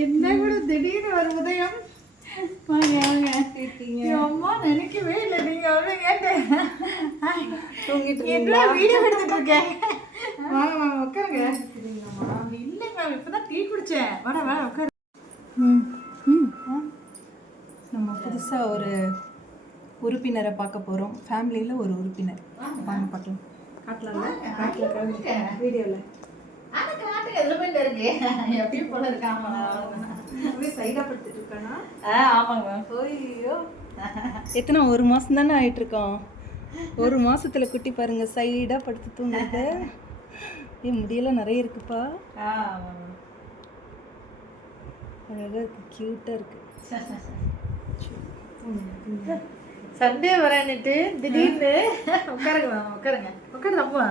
என்ன கூட திடீர்னு ஒரு உதயம். வாங்க வாங்க. அம்மா நினைக்கவே இல்லை நீங்க அவ்வளோ கேட்டேன். என்ன வீடியோ எடுத்துட்டு இருக்கேன். வாங்க வாங்க உட்காருங்க. இல்லை மேம் இப்பதான் டீ குடிச்சேன். வாடா வாடா உட்காரு. நம்ம புதுசாக ஒரு உறுப்பினரை பார்க்க போகிறோம். ஃபேமிலியில் ஒரு உறுப்பினர். வாங்க பார்க்கலாம். காட்டலாம்ல வீடியோவில். எப்பயும் போல இருக்காம சைடாக படுத்துட்டு இருக்கானா? ஆமாங்க மேம். ஐயோ எத்தனை ஒரு மாதம் தானே ஆகிட்டுருக்கோம். ஒரு மாதத்துல குட்டி பாருங்க சைடாக படுத்து தூங்குறது. முடியெல்லாம் நிறைய இருக்குப்பா. அழகாக இருக்குது, க்யூட்டாக இருக்குது. சண்டே வரேன்னுட்டு திடீர்னு உட்காருங்க மேம் உட்காருங்க உட்காரு அப்பா